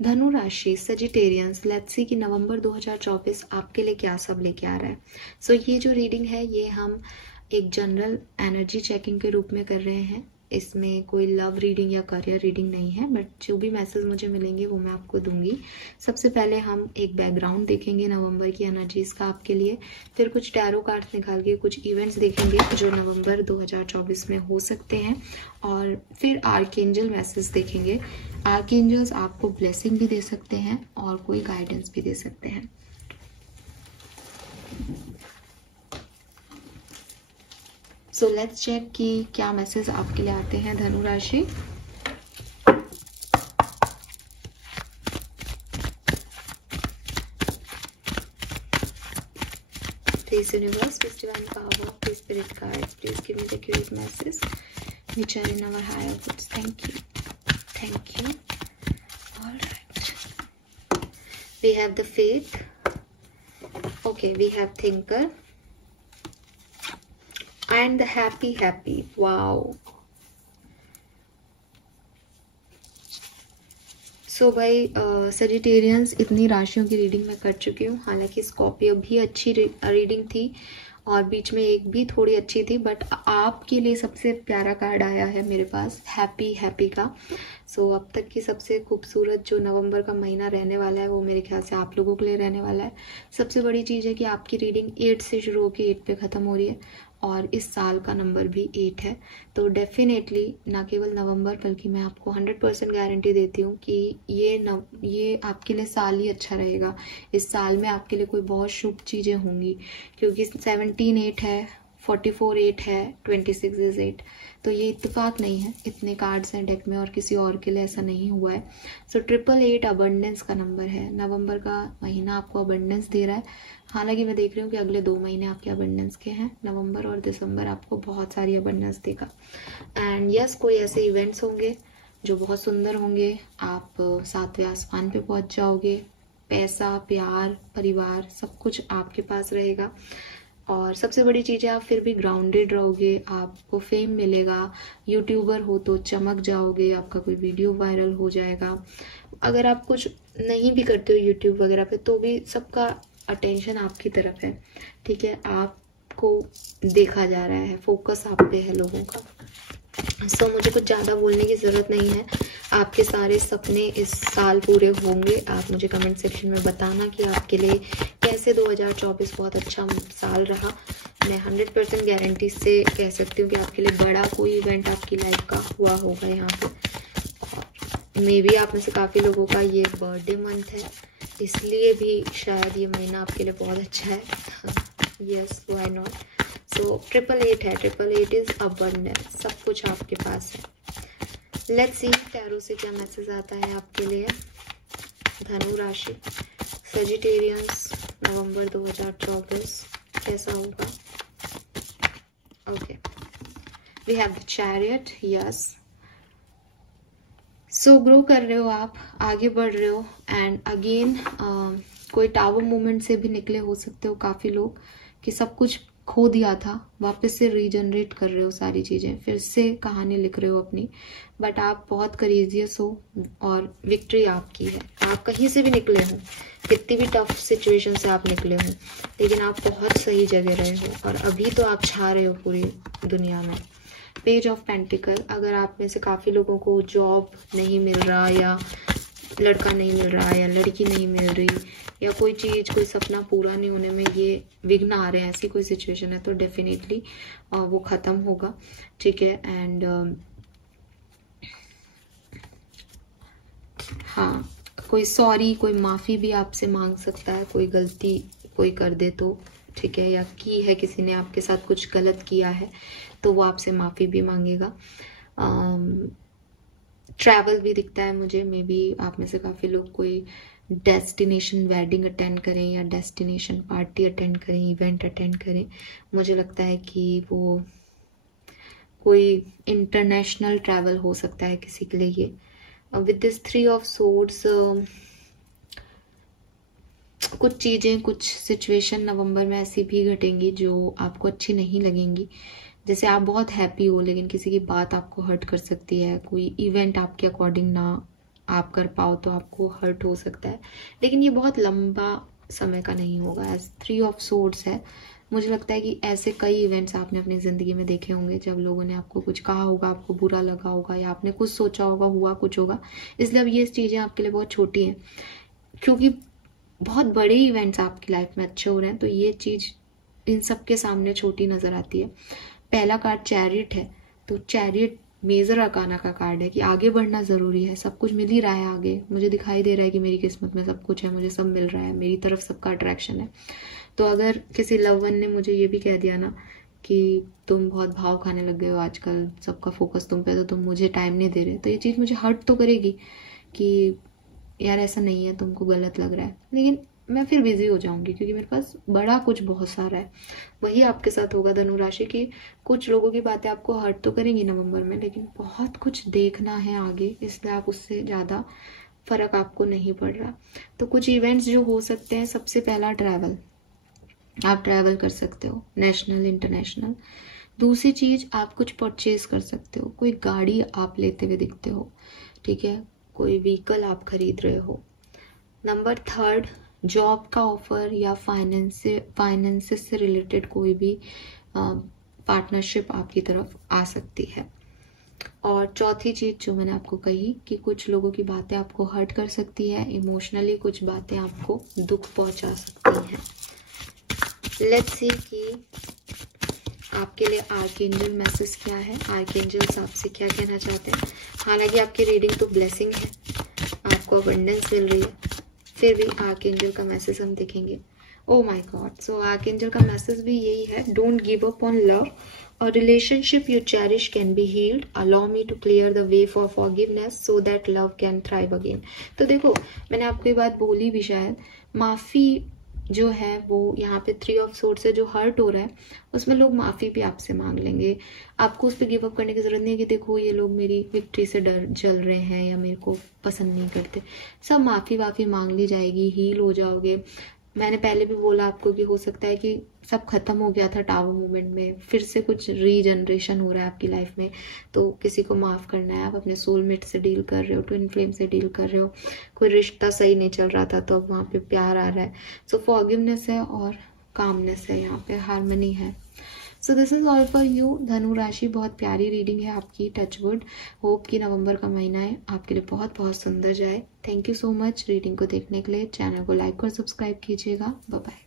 धनु राशि Sagittarians, let's see कि नवंबर 2024 आपके लिए क्या सब लेके आ रहा है। सो ये जो रीडिंग है ये हम एक जनरल एनर्जी चेकिंग के रूप में कर रहे हैं। इसमें कोई लव रीडिंग या करियर रीडिंग नहीं है, बट जो भी मैसेज मुझे मिलेंगे वो मैं आपको दूंगी। सबसे पहले हम एक बैकग्राउंड देखेंगे नवंबर की एनर्जीज का आपके लिए, फिर कुछ टैरो कार्ड्स निकाल के कुछ इवेंट्स देखेंगे जो नवंबर 2024 में हो सकते हैं, और फिर आर्कएंजल मैसेज देखेंगे। आर्कएंजल्स आपको ब्लेसिंग भी दे सकते हैं और कोई गाइडेंस भी दे सकते हैं। सो लेट्स चेक कि क्या मैसेज आपके लिए आते हैं धनु राशि। Please universe, please divine power, please spirit guides, please give me the accurate message which are in our higher goods. Thank you. Thank you. All right. We have the faith. Okay, we have thinker. And the happy. Wow. सो भाई Sagittarians, इतनी राशियों की reading मैं कर चुकी हूँ। हालांकि Scorpio भी अच्छी रीडिंग थी और बीच में एक भी थोड़ी अच्छी थी, बट आपके लिए सबसे प्यारा कार्ड आया है मेरे पास, हैप्पी का। सो अब तक की सबसे खूबसूरत जो नवंबर का महीना रहने वाला है वो मेरे ख्याल से आप लोगों के लिए रहने वाला है। सबसे बड़ी चीज़ है कि आपकी रीडिंग 8 से शुरू होकर 8 पे ख़त्म हो रही है और इस साल का नंबर भी 8 है। तो डेफिनेटली ना केवल नवंबर बल्कि मैं आपको 100% गारंटी देती हूँ कि ये आपके लिए साल ही अच्छा रहेगा। इस साल में आपके लिए कोई बहुत शुभ चीज़ें होंगी, क्योंकि 17 8 है, 44 8 है, 26 इज 8। तो ये इत्तेफाक नहीं है, इतने कार्ड्स हैं डेक में और किसी और के लिए ऐसा नहीं हुआ है। सो 888 अबंडेंस का नंबर है। नवंबर का महीना आपको अबंडेंस दे रहा है। हालांकि मैं देख रही हूँ कि अगले 2 महीने आपके अबंडेंस के हैं, नवंबर और दिसंबर आपको बहुत सारी अबंडेंस देगा। एंड यस, कोई ऐसे इवेंट्स होंगे जो बहुत सुंदर होंगे। आप 7वें आसमान पे पहुंच जाओगे। पैसा, प्यार, परिवार सब कुछ आपके पास रहेगा। और सबसे बड़ी चीज़ है, आप फिर भी ग्राउंडेड रहोगे, आपको फेम मिलेगा। यूट्यूबर हो तो चमक जाओगे, आपका कोई वीडियो वायरल हो जाएगा। अगर आप कुछ नहीं भी करते हो यूट्यूब वगैरह पे तो भी सबका अटेंशन आपकी तरफ है, ठीक है। आपको देखा जा रहा है, फोकस आप पे है लोगों का। सो मुझे कुछ ज़्यादा बोलने की ज़रूरत नहीं है। आपके सारे सपने इस साल पूरे होंगे। आप मुझे कमेंट सेक्शन में बताना कि आपके लिए कैसे 2024 बहुत अच्छा साल रहा। मैं 100% गारंटी से कह सकती हूँ कि आपके लिए बड़ा कोई इवेंट आपकी लाइफ का हुआ होगा यहाँ पे। और मे बी आप में से काफ़ी लोगों का ये बर्थडे मंथ है, इसलिए भी शायद ये महीना आपके लिए बहुत अच्छा है। Yes, why not. सो 888 है, 888 इज अबंडेंस, सब कुछ आपके पास है। लेट्स सी टैरो से क्या मैसेज आता है आपके लिए धनु राशि सजिटेरियंस, नवंबर 2024 कैसा होगा। Okay, we have the chariot. Yes, so grow कर रहे हो आप, आगे बढ़ रहे हो। एंड अगेन कोई टावर मूवमेंट से भी निकले हो सकते हो काफ़ी लोग, कि सब कुछ खो दिया था, वापस से रीजनरेट कर रहे हो सारी चीज़ें, फिर से कहानी लिख रहे हो अपनी। बट आप बहुत करेजियस हो और विक्ट्री आपकी है। आप कहीं से भी निकले हो, कितनी भी टफ सिचुएशन से आप निकले हो, लेकिन आप बहुत सही जगह रहे हो और अभी तो आप छा रहे हो पूरी दुनिया में। पेज ऑफ पेंटिकल, अगर आप में से काफ़ी लोगों को जॉब नहीं मिल रहा या लड़का नहीं मिल रहा या लड़की नहीं मिल रही या कोई चीज़, कोई सपना पूरा नहीं होने में ये विघ्न आ रहे हैं, ऐसी कोई सिचुएशन है तो डेफिनेटली वो ख़त्म होगा, ठीक है। एंड हाँ, कोई सॉरी, कोई माफ़ी भी आपसे मांग सकता है, कोई गलती कोई कर दे तो, ठीक है, या की है किसी ने आपके साथ कुछ गलत किया है तो वो आपसे माफ़ी भी मांगेगा। ट्रैवल भी दिखता है मुझे, मे बी आप में से काफ़ी लोग कोई डेस्टिनेशन वेडिंग अटेंड करें या डेस्टिनेशन पार्टी अटेंड करें, इवेंट अटेंड करें। मुझे लगता है कि वो कोई इंटरनेशनल ट्रैवल हो सकता है किसी के लिए ये। विद दिस 3 ऑफ सोर्ड्स, कुछ चीज़ें, कुछ सिचुएशन नवंबर में ऐसी भी घटेंगी जो आपको अच्छी नहीं लगेंगी। जैसे आप बहुत हैप्पी हो लेकिन किसी की बात आपको हर्ट कर सकती है, कोई इवेंट आपके अकॉर्डिंग ना आप कर पाओ तो आपको हर्ट हो सकता है, लेकिन ये बहुत लंबा समय का नहीं होगा। एज 3 ऑफ सोर्ड्स है, मुझे लगता है कि ऐसे कई इवेंट्स आपने अपनी ज़िंदगी में देखे होंगे जब लोगों ने आपको कुछ कहा होगा, आपको बुरा लगा होगा, या आपने कुछ सोचा होगा, हुआ कुछ होगा। इसलिए अब ये चीज़ें आपके लिए बहुत छोटी हैं, क्योंकि बहुत बड़े इवेंट्स आपकी लाइफ में अच्छे हो रहे हैं, तो ये चीज़ इन सब के सामने छोटी नज़र आती है। पहला कार्ड चैरियट है, तो चैरियट मेजर अकाना का कार्ड है कि आगे बढ़ना ज़रूरी है, सब कुछ मिल ही रहा है आगे, मुझे दिखाई दे रहा है कि मेरी किस्मत में सब कुछ है, मुझे सब मिल रहा है, मेरी तरफ सबका अट्रैक्शन है। तो अगर किसी लव वन ने मुझे ये भी कह दिया ना कि तुम बहुत भाव खाने लग गए हो आजकल, सबका फोकस तुम पे, तो तुम मुझे टाइम नहीं दे रहे, तो ये चीज़ मुझे हर्ट तो करेगी कि यार ऐसा नहीं है, तुमको गलत लग रहा है, लेकिन मैं फिर बिजी हो जाऊंगी क्योंकि मेरे पास बड़ा कुछ बहुत सारा है। वही आपके साथ होगा धनु राशि की, कुछ लोगों की बातें आपको हर्ट तो करेंगी नवंबर में, लेकिन बहुत कुछ देखना है आगे, इसलिए आप उससे ज़्यादा फर्क आपको नहीं पड़ रहा। तो कुछ इवेंट्स जो हो सकते हैं, सबसे पहला ट्रैवल, आप ट्रैवल कर सकते हो, नेशनल इंटरनेशनल। दूसरी चीज, आप कुछ परचेज कर सकते हो, कोई गाड़ी आप लेते हुए दिखते हो, ठीक है, कोई व्हीकल आप खरीद रहे हो। नंबर थर्ड, जॉब का ऑफर या फाइनेंसेस से रिलेटेड कोई भी पार्टनरशिप आपकी तरफ आ सकती है। और चौथी चीज जो मैंने आपको कही कि कुछ लोगों की बातें आपको हर्ट कर सकती है, इमोशनली कुछ बातें आपको दुख पहुंचा सकती हैं। लेट्स सी कि आपके लिए आर्कएंजल मैसेज क्या है, आर्कएंजल्स आपसे क्या कहना चाहते हैं। हालांकि आपकी रीडिंग तो ब्लेसिंग है, आपको अबंडेंस मिल रही है, फिर भी आर्कएंजल का मैसेज हम देखेंगे। Oh my God, so archangel का मैसेज भी यही है, don't give up on love, a relationship you cherish can be healed, allow me to clear the way for forgiveness so that love can thrive again। तो देखो, मैंने आपको ये बात बोली भी शायद, माफ़ी जो है वो यहाँ पे 3 ऑफ सोर्ड्स से जो हर्ट हो रहा है उसमें लोग माफ़ी भी आपसे मांग लेंगे। आपको उस पर गिव अप करने की ज़रूरत नहीं है कि देखो ये लोग मेरी विक्ट्री से डर जल रहे हैं या मेरे को पसंद नहीं करते, सब माफ़ी वाफ़ी मांग ली जाएगी, हील हो जाओगे। मैंने पहले भी बोला आपको कि हो सकता है कि सब खत्म हो गया था टावर मूवमेंट में, फिर से कुछ रीजनरेशन हो रहा है आपकी लाइफ में, तो किसी को माफ़ करना है, आप अपने सोलमेट से डील कर रहे हो, ट्विन फ्लेम से डील कर रहे हो, कोई रिश्ता सही नहीं चल रहा था तो अब वहाँ पे प्यार आ रहा है। सो फॉरगिवनेस है और कामनेस है, यहाँ पे हार्मनी है। So this is all for you धनु राशि। बहुत प्यारी रीडिंग है आपकी, टचवुड। होप कि नवंबर का महीना है आपके लिए बहुत बहुत सुंदर जाए। Thank you so much reading को देखने के लिए। चैनल को लाइक और सब्सक्राइब कीजिएगा। Bye bye.